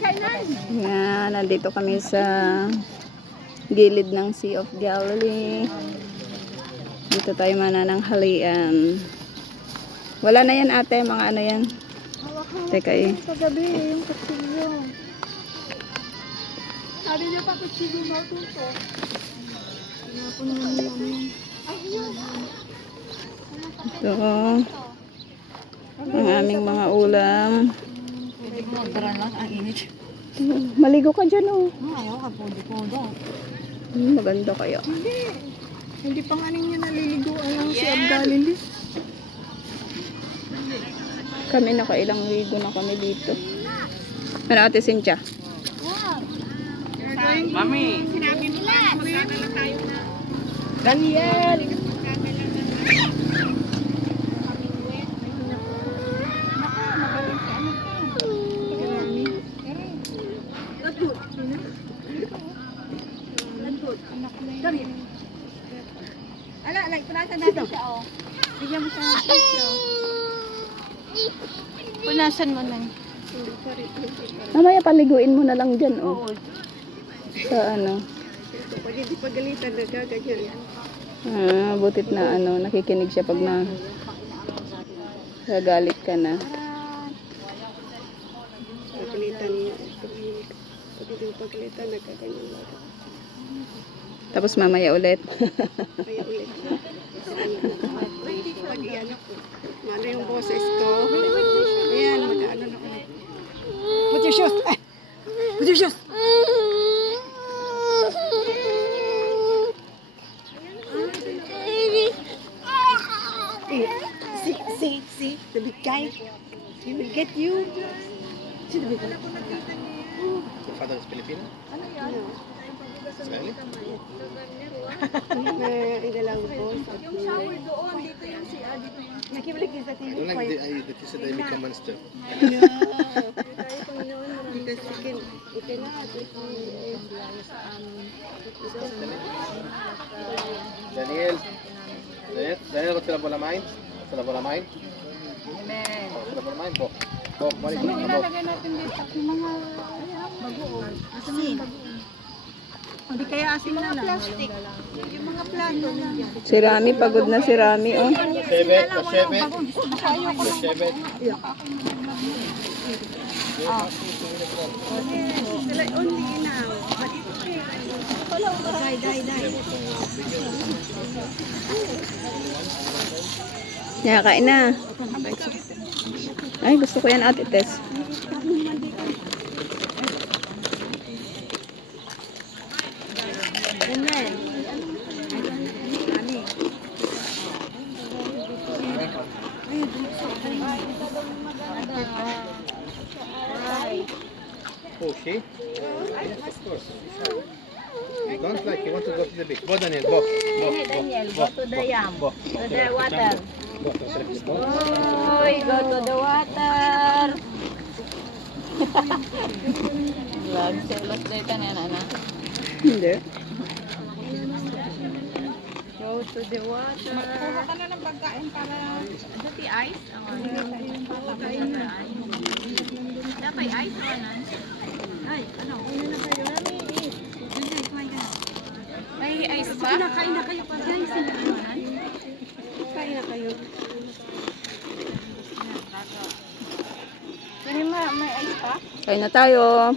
Yan, nandito kami sa gilid ng Sea of Galilee. Dito tayo manananghalian. Wala na yan ate, mga ano yan. Teka eh. Kagabi, yung kutsilyo. Sabi niya pa kutsilyo na tuto. Tinapon naman namin. Ito. Ang aming mga ulam. Mo magdara lang, ang init. Maligo ka dyan oh. Ayaw ka, pudo-pudo. Hmm, maganda kaya. Hindi. Hindi pa nga ninyo naliliguan lang si Abdalili. Kami nakailang ligo na kami dito. Ano ate Cynthia? Mami, Daniel! Ala, like, punasan natin siya, oh. Bigyan mo siya ng picture. Punasan mo na. Mamaya paliguin mo na lang dyan oh. Sa ano. Pag hindi pagalitan, nagaganyan. Ah, butit na ano, nakikinig siya pag na gagalit ka na. Pagalitan, pag hindi pagalitan, nagaganyan lang. Tapos mamaya ulit. Kaya ulit. Pag iyan ako, ano yung boses ko? Ayan, mag-ano na ulit. Put your shoes! Ah! Put your shoes! Eh, See, see, see, the big guy. He will get you. See the big guy. your father is Filipino? Israeli? May igalaw po. Yung shower doon, dito yung si ah, Adi. Nakibalik din sa TV. I like the, I, the Kisadami command stuff. Yeah. Because you can, you cannot, if you realize, um, Daniel, Daniel, Daniel, gusto lang po lamain? Gusto lang po lamain? Amen. Gusto lang po lamain po. Bok, balik. Saan nilalagay? Mga, ah, kaya asin na lang. Plastic. Yung mga plano na lang. Si Rami, pagod na si Rami. Oh. Kasebe, kasebe. Kasebe. Oh. Only now. But it's fair. Die, die, die. Nakakain na. Ay, gusto ko yan, Ate Tess. Oh, she? Yes, of course. You don't like, you want to go to the beach. Go, Daniel, go. Go, Daniel, go to the yam. Go, to the water. Go, to the. Go. Oy, go to the water. Vlog day ka na, na. Hindi. Go to the water. Kuha ka na ng pagkain para dati ice. Dapat ice o anan? Ay, ano? Una na kayo. Rami, eh. Hindi, kumain ka na. May ice Kain na, kain na kayo. Kain na kayo. Kain na tayo.